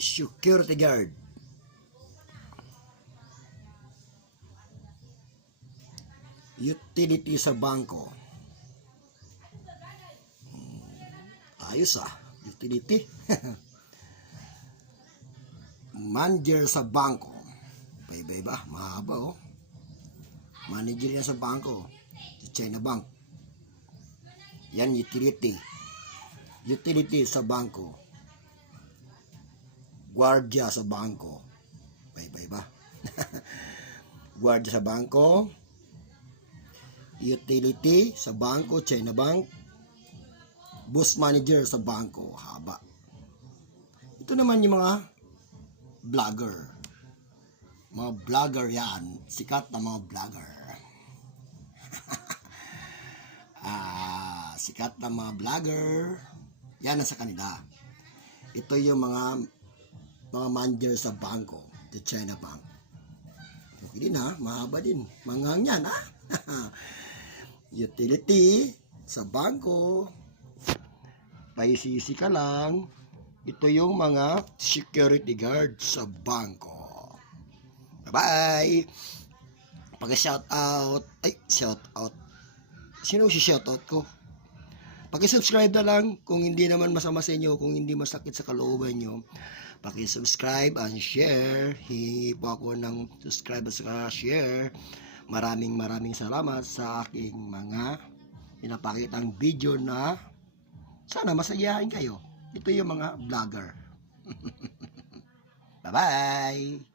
security guard. Utility sa bangko. Ayos utility. Manager sa bangko. Iba-iba, mahaba Manager yan sa bangko. Sa China Bank. Yan utility. Utility sa bangko. Guardia sa bangko. Iba-iba. Guardia sa bangko. Utility sa bangko, China Bank. Bus manager sa bangko, haba. Ito naman yung mga vlogger. Mga vlogger yan. Sikat na mga vlogger. Sikat na mga vlogger. Yan nasa kanila. Ito yung mga manager sa bangko, the China Bank. Okay din mahaba din. Mangang yan Utility sa bangko. Paisisi ka lang. Ito yung mga security guard sa bangko. Bye-bye. Pag-shoutout. Shoutout. Sino si shoutout ko? Paki-subscribe na lang kung hindi naman masama sa inyo, kung hindi masakit sa kalooban nyo. Paki-subscribe and share. Hihingi po ako ng subscribe at saka share. Maraming salamat sa aking mga pinapakitang video na sana masayahin kayo. Ito yung mga vlogger. Bye-bye!